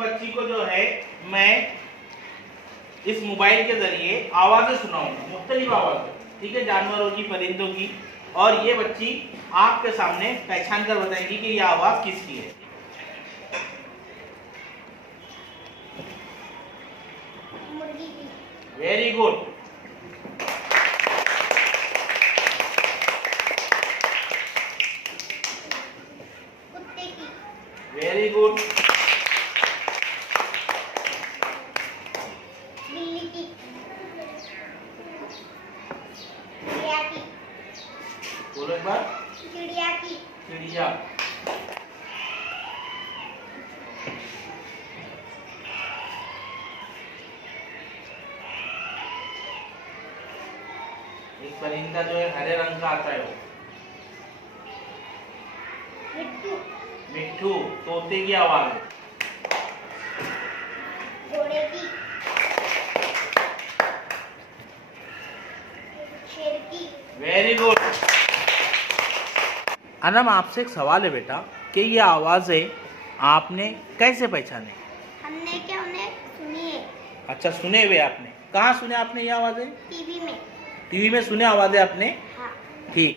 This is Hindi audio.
बच्ची को जो है मैं इस मोबाइल के जरिए आवाजें सुनाऊंगा, मुख्तलिफ आवाजें, ठीक है, जानवरों की, परिंदों की, और ये बच्ची आपके सामने पहचान कर बताएगी कि ये आवाज किसकी है। मुर्गी की। Very good. कुत्ते की। Very good. बिल्ली की। चिड़िया की। बोलो एक बार। चिड़िया की। चिड़िया। एक परिंदा जो है हरे रंग का आता है वो। मिट्टू। मिट्ठू, तोते की आवाज है। घोड़े की। शेर की। Very good. अनम, आपसे एक सवाल है बेटा कि ये आवाजें आपने कैसे पहचाने? हमने क्या उन्हें सुनी है? अच्छा, सुने हुए आपने। कहाँ सुने आपने ये आवाजें? टीवी में। टीवी में सुने आवाजें आपने? हाँ। ठीक है।